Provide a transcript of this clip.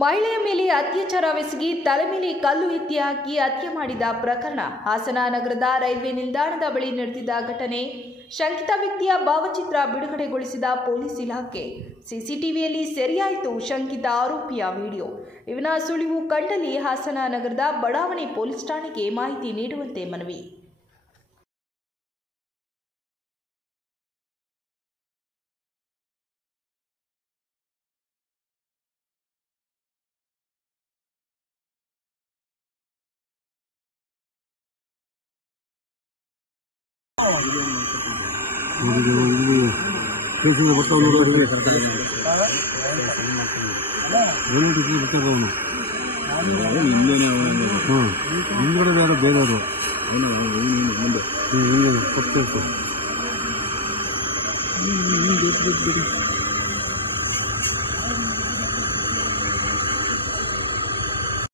ಮಹಿಳೆಯ ಮೇಲೆ ಅತ್ಯಾಚಾರವೆಸಗಿ ತಲೆ ಮೇಲೆ ಕಲ್ಲು ಎತ್ತಿ ಹಾಕಿ ಹತ್ಯೆ ಮಾಡಿದ ಪ್ರಕರಣ ಹಾಸನ ನಗರದ ರೈಲ್ವೆ ನಿಲ್ದಾಣದ ಬಳಿ ನಡೆದಿದ್ದ ಘಟನೆ. ಶಂಕಿತ ವ್ಯಕ್ತಿಯ ಭಾವಚಿತ್ರ ಬಿಡುಗಡೆಗೊಳಿಸಿದ ಪೊಲೀಸ್ ಇಲಾಖೆ. ಸಿಸಿಟಿವಿಯಲ್ಲಿ ಸೆರೆಯಾಯಿತು ಶಂಕಿತ ಆರೋಪಿಯ ವಿಡಿಯೋ. ಇವನ ಸುಳಿವು ಕಂಡಲ್ಲಿ ಹಾಸನ ನಗರದ ಬಡಾವಣೆ ಪೊಲೀಸ್ ಠಾಣೆಗೆ ಮಾಹಿತಿ ನೀಡುವಂತೆ ಮನವಿ. ಬೇರೆಯವರು